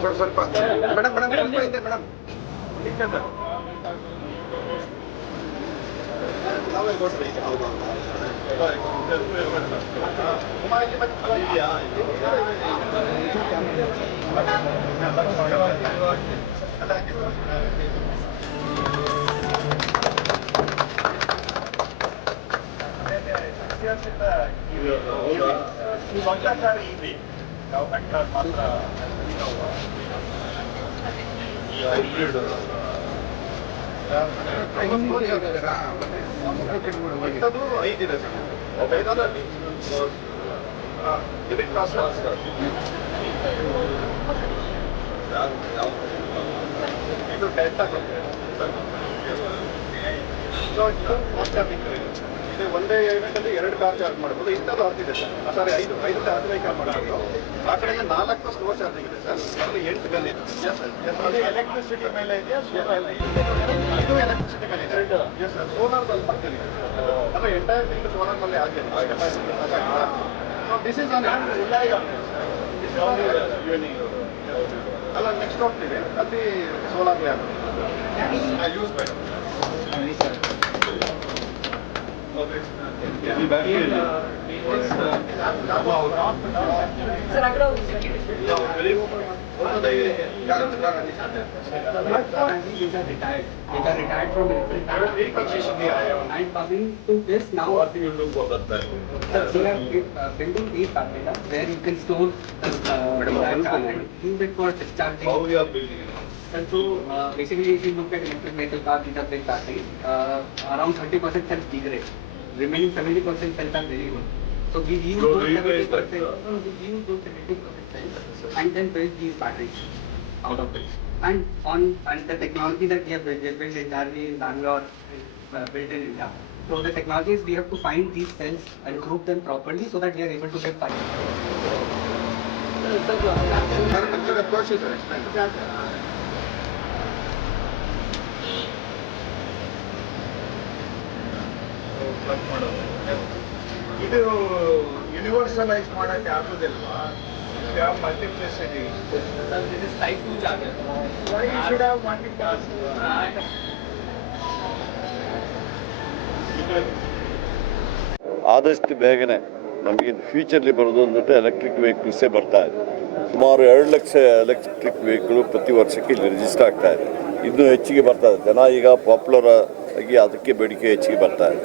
ಅವ್ರು ಸ್ವಲ್ಪ madam madam ಸ್ವಲ್ಪ ಹಿಂದೆ ಮೇಡಮ್ ಐದಿದೆ ಸರ್ ಐದರಲ್ಲಿ ಡೆಬಿಟ್ ಕಾಸ್ಟ್ ಇದು ಡೆಲ್ಟಾ ಸೊ ಇದು ಫಾಸ್ಟ್ ಚಾರ್ಜಿಂಗ್ ಇದು ಒಂದೇ ಅಲ್ಲಿ ಎರಡು ಕಾರ್ ಚಾರ್ಜ್ ಮಾಡ್ಬೋದು. ಇಂಥದ್ದು ಆಗ್ತಿದೆ ಸರ್ ಸಾರಿ ಐದು. ಐದು ಚಾರ್ಜ್ ವೆಹಿಕಲ್ ಮಾಡ್ಬೋದು. ಆ ಕಡೆಯಿಂದ ನಾಲ್ಕು ಸ್ಲೋ ಚಾರ್ಜಿಂಗ್ ಇದೆ ಸರ್ ಅಲ್ಲಿ ಎಂಟು ಗನ್ ಇದೆ. ಅದು ಎಲೆಕ್ಟ್ರಿಸಿಟಿ ಮೇಲೆ ಇದೆಯಾ ಇದು. ಎಲೆಕ್ಟ್ರಿಸಿಟಿ ಮೇಲೆ ಇದೆ. ಎಸ್ ಸರ್ ಸೋಲಾರ್ದಲ್ಲಿ ಬರ್ತೀನಿ ಅಲ್ಲ ಎಂಟೈರ್ ಥಿಂಗ್ ಸೋಲಾರ್ ಮೇಲೆ ಆಗಿದೆ ಸೊ ದಿಸ್ ಇಸ್ ಆನ್ ಅಲ್ಲ ನೆಕ್ಸ್ಟ್ ಹೋಗ್ತೀವಿ ಅಲ್ಲಿ solar lab Be back here. Sir, I could also. My son is retired. He is retired from military. I am coming to this now. Sir, we have building these carpeta where you can store the uh, use it for discharging. How we are building it? And so uh, basically if you look at electric vehicle cars, these are big batteries, uh, around 30% can degrade. remaining 70% sometimes very. So we use those 70%, like and we use 70% and then build these batteries out of it. And on and the technology that we have built, built entirely in Bangalore and uh, built in India. So the technology is we have to find these cells and group them properly so that we are able to get fire. Type 2 charger. Why ಆಗೋದಿಲ್ವಾ multiplicity? ಆದಷ್ಟು ಬೇಗನೆ ನಮಗೆ futurely ಬರೋದು ಅಂದ್ಬಿಟ್ಟು electric ವೆಹಿಕಲ್ಸೇ ಬರ್ತಾ ಇದೆ. ಸುಮಾರು ಎರಡು ಲಕ್ಷ ಎಲೆಕ್ಟ್ರಿಕ್ ವೆಹಿಕಲ್ ಪ್ರತಿ ವರ್ಷಕ್ಕೆ ಇಲ್ಲಿ ರಿಜಿಸ್ಟರ್ ಆಗ್ತಾ ಇದೆ. ಇನ್ನೂ ಹೆಚ್ಚಿಗೆ ಬರ್ತಾ ಇದೆ. ಜನ ಈಗ ಪಾಪ್ಯುಲರ್ ಆಗಿ ಅದಕ್ಕೆ ಬೇಡಿಕೆ ಹೆಚ್ಚಿಗೆ ಬರ್ತಾ ಇದೆ.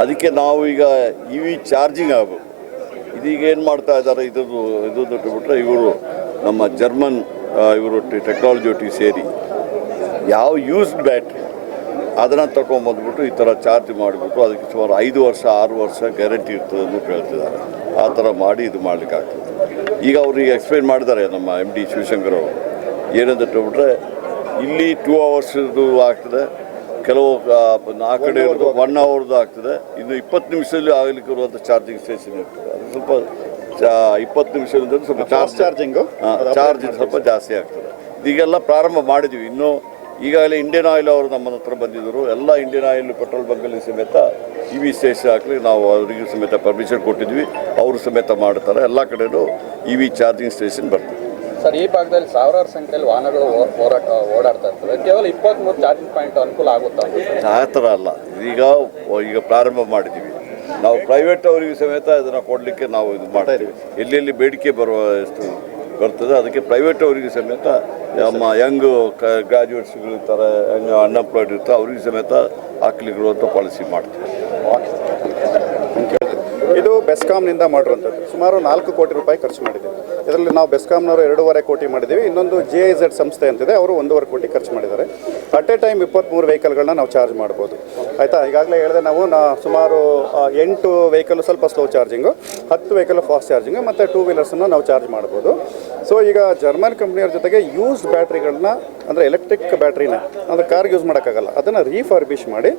ಅದಕ್ಕೆ ನಾವು ಈಗ ಇ ವಿ ಚಾರ್ಜಿಂಗ್ ಆಗಬೇಕು ಇದೀಗ ಏನು ಮಾಡ್ತಾ ಇದ್ದಾರೆ ಇದ್ರದ್ದು ಇದು ಬಿಟ್ಟರೆ ಇವರು ನಮ್ಮ ಜರ್ಮನ್ ಇವರು ಟೆಕ್ನಾಲಜಿ ಒಟ್ಟಿಗೆ ಸೇರಿ ಯಾವ ಯೂಸ್ಡ್ ಬ್ಯಾಟ್ರಿ ಅದನ್ನು ತಗೊಂಬಂದ್ಬಿಟ್ಟು ಈ ಥರ ಚಾರ್ಜ್ ಮಾಡಿಬಿಟ್ಟು ಅದಕ್ಕೆ ಸುಮಾರು ಐದು ವರ್ಷ, ಆರು ವರ್ಷ ಗ್ಯಾರಂಟಿ ಇರ್ತದೆ ಅಂತ ಹೇಳ್ತಿದ್ದಾರೆ. ಆ ಥರ ಮಾಡಿ ಇದು ಮಾಡಲಿಕ್ಕಾಗ್ತದೆ ಈಗ ಅವ್ರಿಗೆ ಎಕ್ಸ್ಪ್ಲೈನ್ ಮಾಡಿದ್ದಾರೆ ನಮ್ಮ ಎಂ ಡಿ ಶಿವಶಂಕರ್ ಅವರು. ಏನಂತ ಹೇಳ್ಬಿಟ್ರೆ ಇಲ್ಲಿ ಟೂ ಅವರ್ಸ್ದು ಆಗ್ತದೆ. ಕೆಲವು ಆ ಕಡೆ ಇರೋದು ಒನ್ ಅವರ್ದು ಆಗ್ತದೆ. ಇನ್ನು ಇಪ್ಪತ್ತು ನಿಮಿಷದಲ್ಲಿ ಆಗಲಿಕ್ಕೆ ಇರುವಂಥ ಚಾರ್ಜಿಂಗ್ ಸ್ಟೇಷನ್ ಇರ್ತದೆ. ಅದು ಸ್ವಲ್ಪ ಚಾ ಇಪ್ಪತ್ತು ನಿಮಿಷದಿಂದ ಸ್ವಲ್ಪ ಚಾರ್ಜ್ ಚಾರ್ಜಿಂಗು ಚಾರ್ಜ್ ಸ್ವಲ್ಪ ಜಾಸ್ತಿ ಆಗ್ತದೆ. ಈಗೆಲ್ಲ ಪ್ರಾರಂಭ ಮಾಡಿದ್ವಿ. ಇನ್ನೂ ಈಗಾಗಲೇ ಇಂಡಿಯನ್ ಆಯಿಲ್ ಅವರು ನಮ್ಮ ಹತ್ರ ಬಂದಿದ್ದರು. ಎಲ್ಲ ಇಂಡಿಯನ್ ಆಯಿಲ್ ಪೆಟ್ರೋಲ್ ಬಂಕಲ್ಲಿ ಸಮೇತ ಇ ವಿ ಸ್ಟೇಷನ್ ಹಾಕಲಿ ನಾವು ಅವರಿಗೆ ಸಮೇತ ಪರ್ಮಿಷನ್ ಕೊಟ್ಟಿದ್ವಿ. ಅವರು ಸಮೇತ ಮಾಡ್ತಾರೆ. ಎಲ್ಲ ಕಡೆಯೂ ಇ ವಿ ಚಾರ್ಜಿಂಗ್ ಸ್ಟೇಷನ್ ಬರ್ತದೆ. ಸರ್ ಈ ಭಾಗದಲ್ಲಿ ಸಾವಿರಾರು ಸಂಖ್ಯೆಯಲ್ಲಿ ವಾಹನಗಳು ಹೋರಾಟ ಓಡಾಡ್ತಾ ಇರ್ತವೆ ಕೇವಲ ಇಪ್ಪತ್ತ್ಮೂರು ಚಾರ್ಜಿಂಗ್ ಪಾಯಿಂಟ್ ಅನುಕೂಲ ಆಗುತ್ತಾ ಅಂತ ಆ ಥರ ಅಲ್ಲ. ಈಗ ಈಗ ಪ್ರಾರಂಭ ಮಾಡಿದ್ದೀವಿ. ನಾವು ಪ್ರೈವೇಟ್ ಅವರಿಗೆ ಸಮೇತ ಇದನ್ನು ಕೊಡಲಿಕ್ಕೆ ನಾವು ಇದು ಮಾಡ್ತಾ ಇದ್ದೀವಿ. ಎಲ್ಲೆಲ್ಲಿ ಬೇಡಿಕೆ ಬರುವ ಎಷ್ಟು ಬರ್ತದೆ ಅದಕ್ಕೆ ಪ್ರೈವೇಟ್ ಅವರಿಗೆ ಸಮೇತ ನಮ್ಮ ಯಂಗ್ ಗ್ರಾಜುಯೇಟ್ಸ್ಗಳು ಇರ್ತಾರೆ ಯಂಗ್ ಅನ್ಎಂಪ್ಲಾಯ್ಡ್ ಇರ್ತಾರೆ ಅವರಿಗೆ ಸಮೇತ ಹಾಕ್ಲಿಕ್ಕೆ ಇರುವಂಥ ಪಾಲಿಸಿ ಮಾಡ್ತೀವಿ. ಬೆಸ್ಕಾಂನಿಂದ ಮಾಡಿರುವಂಥದ್ದು. ಸುಮಾರು ನಾಲ್ಕು ಕೋಟಿ ರೂಪಾಯಿ ಖರ್ಚು ಮಾಡಿದ್ದೀವಿ. ಇದರಲ್ಲಿ ನಾವು ಬೆಸ್ಕಾಂನವರು ಎರಡೂವರೆ ಕೋಟಿ ಮಾಡಿದ್ದೀವಿ. ಇನ್ನೊಂದು ಜೆ ಐ ಝೆಡ್ ಸಂಸ್ಥೆ ಅಂತಿದೆ, ಅವರು ಒಂದೂವರೆ ಕೋಟಿ ಖರ್ಚು ಮಾಡಿದ್ದಾರೆ. ಅಟ್ ಎ ಟೈಮ್ ಇಪ್ಪತ್ತ್ಮೂರು ವೆಹಿಕಲ್ಗಳನ್ನ ನಾವು ಚಾರ್ಜ್ ಮಾಡ್ಬೋದು. ಆಯಿತಾ? ಈಗಾಗಲೇ ಹೇಳಿದೆ ನಾವು, ನಾ ಸುಮಾರು ಎಂಟು ವೆಹಿಕಲ್ ಸ್ವಲ್ಪ ಸ್ಲೋ ಚಾರ್ಜಿಂಗು ಹತ್ತು ವೆಹಿಕಲ್ ಫಾಸ್ಟ್ ಚಾರ್ಜಿಂಗು ಮತ್ತು ಟೂ ವೀಲರ್ಸನ್ನು ನಾವು ಚಾರ್ಜ್ ಮಾಡ್ಬೋದು. ಸೊ ಈಗ ಜರ್ಮನ್ ಕಂಪ್ನಿಯವ್ರ ಜೊತೆಗೆ ಯೂಸ್ಡ್ ಬ್ಯಾಟ್ರಿಗಳನ್ನ ಅಂದರೆ ಎಲೆಕ್ಟ್ರಿಕ್ ಬ್ಯಾಟ್ರಿನ ಅಂದರೆ ಕಾರ್ಗೆ ಯೂಸ್ ಮಾಡೋಕ್ಕಾಗಲ್ಲ. ಅದನ್ನು ರೀಫರ್ಬಿಶ್ ಮಾಡಿ,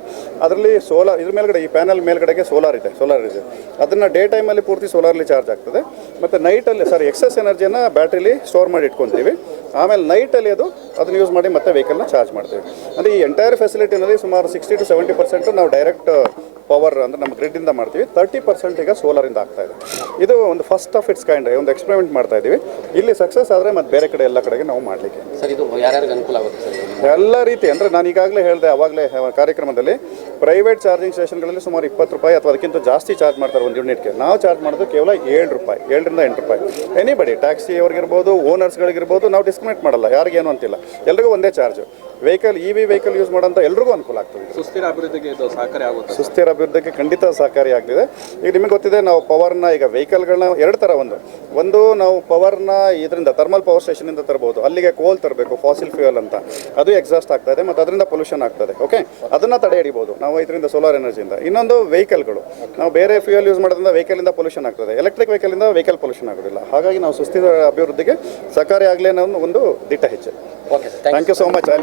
ಅದರಲ್ಲಿ ಸೋಲಾರ್ ಇದ್ರ ಮೇಲ್ಗಡೆ, ಈ ಪ್ಯಾನಲ್ ಮೇಲ್ಗಡೆಗೆ ಸೋಲಾರ್ ಇದೆ ಸೋಲಾರ್ ಇದೆ. ಅದನ್ನು ಡೇ ಟೈಮಲ್ಲಿ ಪೂರ್ತಿ ಸೋಲಾರ್ಲಿ ಚಾರ್ಜ್ ಆಗ್ತದೆ. ಮತ್ತು ನೈಟಲ್ಲಿ ಸಾರಿ ಎಕ್ಸಸ್ ಎನರ್ಜಿಯನ್ನು ಬ್ಯಾಟ್ರಿಲಿ ಸ್ಟೋರ್ ಮಾಡಿ ಇಟ್ಕೊತೀವಿ. ಆಮೇಲೆ ನೈಟಲ್ಲಿ ಅದು, ಅದನ್ನು ಯೂಸ್ ಮಾಡಿ ಮತ್ತೆ ವೆಹಿಕಲ್ನ ಚಾರ್ಜ್ ಮಾಡ್ತೀವಿ. ಅಂದರೆ ಈ ಎಂಟೈರ್ ಫೆಸಿಲಿಟಿನಲ್ಲಿ ಸುಮಾರು ಸಿಕ್ಸ್ಟಿ ಟು ಸೆವೆಂಟಿ ಪರ್ಸೆಂಟು ನಾವು ಡೈರೆಕ್ಟ್ ಪವರ್ ಅಂದರೆ ನಮ್ಮ ಗ್ರಿಡ್ಡಿಂದ ಮಾಡ್ತೀವಿ. ತರ್ಟಿ ಪರ್ಸೆಂಟ್ ಈಗ ಸೋಲಾರಿಂದ ಆಗ್ತಾ ಇದೆ. ಇದು ಒಂದು ಫಸ್ಟ್ ಆಫ್ ಇಟ್ಸ್ ಕೈಂಡ್ ಒಂದು ಎಕ್ಸ್ಪೆರಿಮೆಂಟ್ ಮಾಡ್ತಾ ಇದ್ದೀವಿ ಇಲ್ಲಿ ಸಕ್ಸಸ್ ಆದರೆ ಮತ್ತೆ ಬೇರೆ ಕಡೆ ಎಲ್ಲ ಕಡೆಗೆ ನಾವು ಮಾಡಲಿಕ್ಕೆ. ಸರ್ ಇದು ಯಾರ್ಯಾರಿಗೆ ಅನುಕೂಲ ಆಗುತ್ತೆ ಸರ್? ಎಲ್ಲ ರೀತಿ ಅಂದರೆ ನಾನು ಈಗಾಗಲೇ ಹೇಳಿದೆ ಅವಾಗಲೇ ಕಾರ್ಯಕ್ರಮದಲ್ಲಿ ಪ್ರೈವೇಟ್ ಚಾರ್ಜಿಂಗ್ ಸ್ಟೇಷನ್ಗಳಲ್ಲಿ ಸುಮಾರು ಇಪ್ಪತ್ತು ರೂಪಾಯಿ ಅಥವಾ ಅದಕ್ಕಿಂತ ಜಾಸ್ತಿ ಚಾರ್ಜ್ ಮಾಡ್ತಾರೆ ಒಂದು ಯೂನಿಟ್ಗೆ ನಾವು ಚಾರ್ಜ್ ಮಾಡೋದು ಕೇವಲ ಏಳು ರೂಪಾಯಿ ಏಳರಿಂದ ಎಂಟು ರೂಪಾಯಿ. ಎನಿಬಡಿ ಟ್ಯಾಕ್ಸಿ ಅವ್ರಿಗಿರ್ಬೋದು ಓನರ್ಸ್ಗಳಿಗಿರ್ಬೋದು ನಾವು ಡಿಸ್ಕ್ರಿಮಿನೇಟ್ ಮಾಡಲ್ಲ ಯಾರಿಗೇನು ಅಂತಿಲ್ಲ. ಎಲ್ರಿಗೂ ಒಂದೇ charge vehicle E V vehicle use ಮಾಡೋಂಥ ಎಲ್ರಿಗೂ ಅನುಕೂಲ ಆಗ್ತದೆ. ಸುಸ್ಥಿರ ಅಭಿವೃದ್ಧಿಗೆ ಇದು ಸಹಕಾರಿ ಆಗುತ್ತೆ? ಸುಸ್ಥಿರ ಅಭಿವೃದ್ಧಿಗೆ ಖಂಡಿತ ಸಹಕಾರಿ ಆಗ್ತಿದೆ. ಈಗ ನಿಮಗೆ ಗೊತ್ತಿದೆ ನಾವು ಪವರ್ನ ಈಗ ವೆಹಿಕಲ್ಗಳನ್ನ ಎರಡು ಥರ ಒಂದು. ಒಂದು ನಾವು ಪವರ್ನ ಇದರಿಂದ ಥರ್ಮಲ್ ಪವರ್ ಸ್ಟೇಷನಿಂದ ತರಬಹುದು ಅಲ್ಲಿಗೆ ಕೋಲ್ ತರಬೇಕು ಫಾಸಿಲ್ ಫ್ಯೂಯಲ್ ಅಂತ. ಅದು ಎಕ್ಸಾಸ್ಟ್ ಆಗ್ತಾ ಇದೆ ಮತ್ತು ಅದರಿಂದ ಪೊಲ್ಯೂಷನ್ ಆಗ್ತದೆ ಓಕೆ ಅದನ್ನು ತಡೆ ಹಿಡಿಬೋದು ನಾವು ಇದರಿಂದ ಸೋಲಾರ್ ಎನರ್ಜಿಯಿಂದ ಇನ್ನೊಂದು ವೆಹಿಕಲ್ಗಳು. ನಾವು ಬೇರೆ ಫ್ಯೂಯಲ್ ಯೂಸ್ ಮಾಡೋದ್ರಿಂದ ವೆಹಿಕಲಿಂದ ಪೊಲ್ಯೂಷನ್ ಆಗ್ತದೆ. ಎಲೆಕ್ಟ್ರಿಕ್ ವೆಹಿಕಲಿಂದ ವೆಹಿಕಲ್ ಪೊಲ್ಯೂಷನ್ ಆಗೋದಿಲ್ಲ. ಹಾಗಾಗಿ ನಾವು ಸುಸ್ಥಿರ ಅಭಿವೃದ್ಧಿಗೆ ಸಹಕಾರಿ ಆಗಲಿ ಅನ್ನೋ ಒಂದು ದಿಟ್ಟ ಹೆಜ್ಜೆ. Okay thank you so much